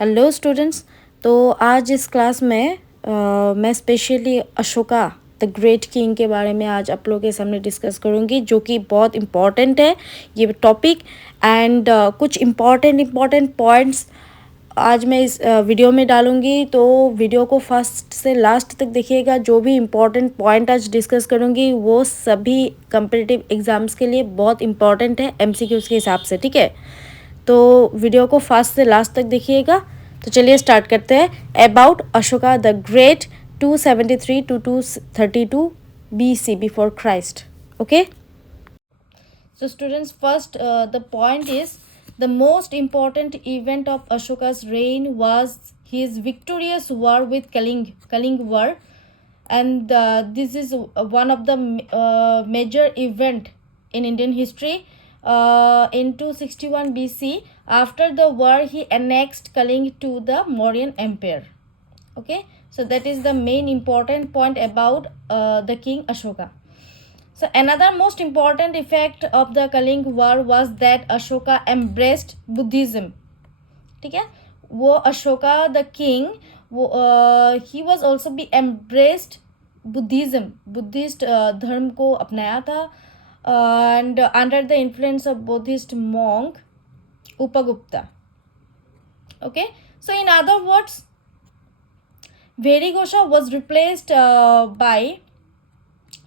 Hello students. तो आज इस क्लास में मैं specially Ashoka the great king के बारे में आज आप लोगों के सामने डिस्कस करूंगी, जो कि बहुत इम्पॉर्टेंट है ये टॉपिक। एंड कुछ इम्पॉर्टेंट पॉइंट्स आज मैं इस वीडियो में डालूंगी, तो वीडियो को फर्स्ट से लास्ट तक देखिएगा। जो भी इम्पॉर्टेंट पॉइंट आज डिस्कस करूंगी वो सभी कम्पिटिटिव एग्जाम्स के लिए बहुत इम्पॉर्टेंट है MCQs के हिसाब से, ठीक है। तो वीडियो को फर्स्ट से लास्ट तक देखिएगा। तो चलिए स्टार्ट करते हैं। About Ashoka the great 273 to 232 BC before Christ. Okay, so students, first the point is the most important event of Ashoka's reign was his victorious war with Kaling war, and this is one of the major event in Indian history. In 261 BC, after the war, he annexed Kaling to the Mauryan Empire. Okay, so that is the main important point about the king Ashoka. So another most important effect of the Kaling war was that Ashoka embraced Buddhism. ठीक है, वो Ashoka the king वो he was also be embraced Buddhism, Buddhist धर्म को अपनाया था, and under the influence of Buddhist monk Upagupta. Okay, so in other words, Verighosha was replaced by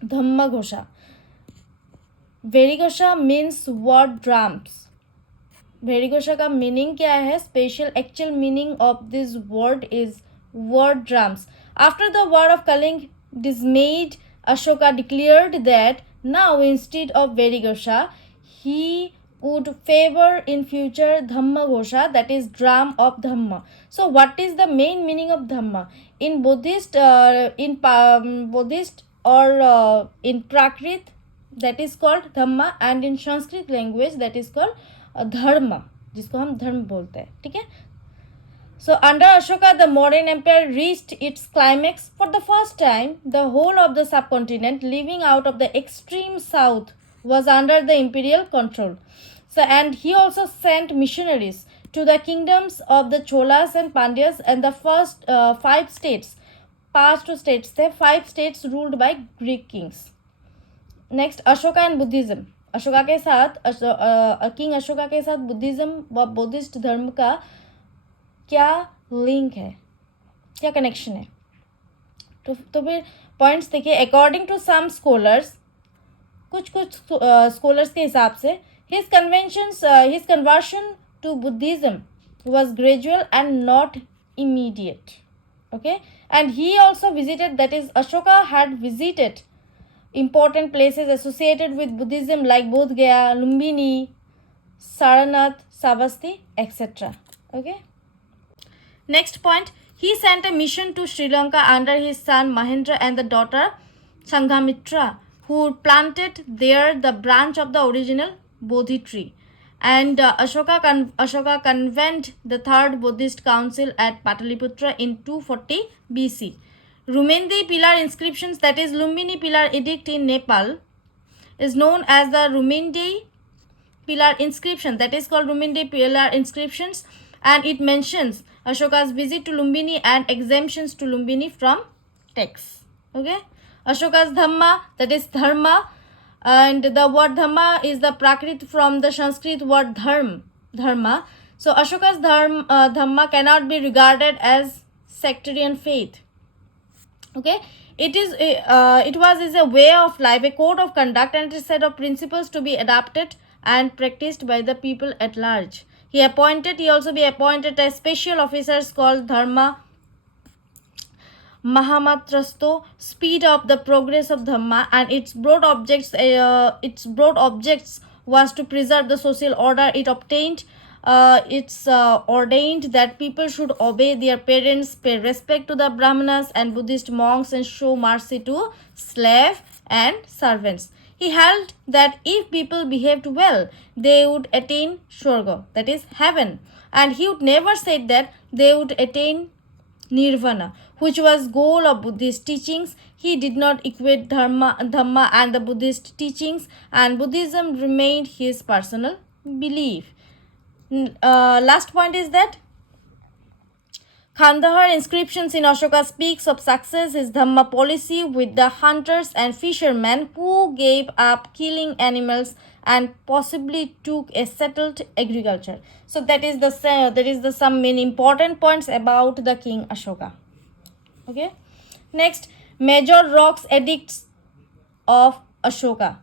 Dhamma Ghosha. Verighosha means word drums. Verighosha का meaning क्या है? Special actual meaning of this word is word drums. After the war of Kalinga dismayed, Ashoka declared that now instead of Verighosha he would favor in future Dhamma Ghosha, that is drum of Dhamma. So what is the main meaning of Dhamma? In Buddhist Buddhist or in Prakrit, that is called Dhamma, and in Sanskrit language that is called धर्म, जिसको हम धर्म बोलते हैं, ठीक है. So under Ashoka, the modern empire reached its climax. For the first time, the whole of the subcontinent, leaving out of the extreme south, was under the imperial control. So, and he also sent missionaries to the kingdoms of the Cholas and Pandyas, and the first 5 states, past 2 states, the 5 states ruled by Greek kings. Next Ashoka and Buddhism. Ashoka के साथ king Ashoka के साथ Buddhism व Buddhist धर्म का क्या link है, क्या कनेक्शन है? तो फिर पॉइंट्स देखिए. अकॉर्डिंग टू सम स्कॉलर्स, कुछ स्कॉलर्स के हिसाब से, his conversion to Buddhism was gradual and not immediate. Okay, and he also visited, that is Ashoka had visited important places associated with Buddhism like Bodh Gaya, Lumbini, Saranath, Savasti, etc. Okay. Next point, he sent a mission to Sri Lanka under his son Mahendra and the daughter Sanghamitra, who planted there the branch of the original Bodhi tree. And Ashoka convened the third Buddhist council at Pataliputra in 240 BC. Rumindi pillar inscriptions, that is Lumbini pillar edict in Nepal, is known as the Rumindi pillar inscription, that is called Rumindi pillar inscriptions, and it mentions Ashoka's visit to Lumbini and exemptions to Lumbini from tax. Okay, Ashoka's Dhamma, that is Dharma, and the word Dhamma is the Prakrit from the Sanskrit word dharma. So Ashoka's Dhamma cannot be regarded as sectarian faith. Okay, it was a way of life, a code of conduct, and a set of principles to be adopted and practiced by the people at large. He also be appointed as special officers called Dharma Mahamatrasto, speed of the progress of Dhamma, and its broad objects was to preserve the social order it obtained. It's ordained that people should obey their parents, pay respect to the Brahmanas and Buddhist monks, and show mercy to slaves and servants. He held that if people behaved well, they would attain Swarga, that is heaven, and he would never said that they would attain Nirvana, which was goal of Buddhist teachings. He did not equate Dhamma and the Buddhist teachings, and Buddhism remained his personal belief. Last point is that Kandahar inscriptions in Ashoka speaks of success his Dhamma policy with the hunters and fishermen who gave up killing animals and possibly took a settled agriculture. So that is the some main important points about the King Ashoka. Okay. Next, major rocks edicts of Ashoka.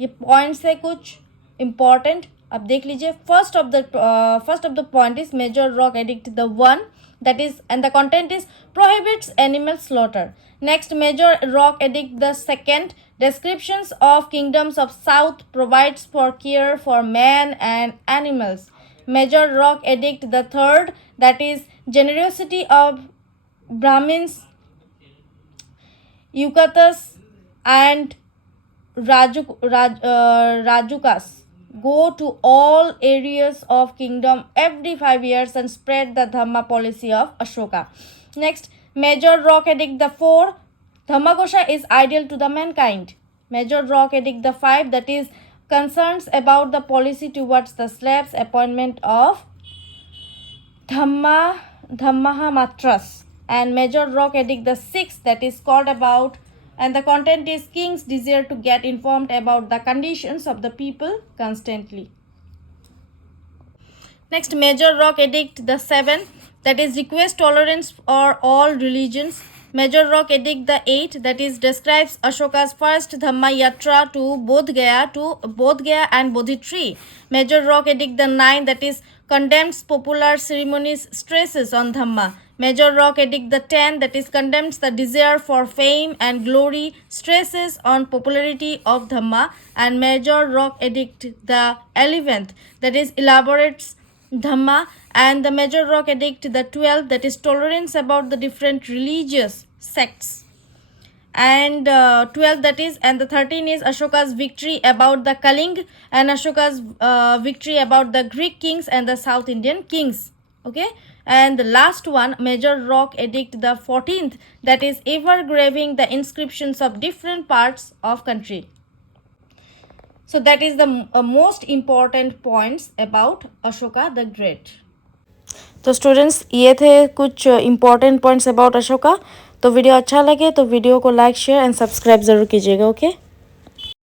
ये points है कुछ important. अब देख लीजिए. First of the point is major rock edict the one that is, and the content is prohibits animal slaughter. Next, major rock edict the second, descriptions of kingdoms of south, provides for care for man and animals. Major rock edict the third, that is generosity of Brahmins, Yukatas and Rajukas go to all areas of kingdom every 5 years and spread the Dhamma policy of Ashoka. Next, major rock edict the 4, Dhammagosha is ideal to the mankind. Major rock edict the 5, that is concerns about the policy towards the slaves, appointment of Dhammahamatras. And major rock edict the 6, that is called about, and the content is king's desire to get informed about the conditions of the people constantly. Next, major rock edict the 7, that is request tolerance for all religions. Major rock edict the 8, that is describes Ashoka's first Dhamma yatra to Bodh Gaya and Bodhi tree. Major rock edict the 9, that is condemns popular ceremonies, stresses on Dhamma. Major rock edict the 10, that is condemns the desire for fame and glory, stresses on popularity of Dhamma. And major rock edict the 11th, that is elaborates Dhamma. And the major rock edict the 12th, that is tolerance about the different religious sects. And 12, that is, and the 13 is Ashoka's victory about the Kaling, and Ashoka's victory about the Greek kings and the South Indian kings. Okay. And the last one, major rock edict the 14th, that is ever graving the inscriptions of different parts of country. So that is the most important points about Ashoka the Great. तो students ये थे कुछ important points about Ashoka. तो video अच्छा लगे तो video को like share and subscribe ज़रूर कीजिएगा. ओके.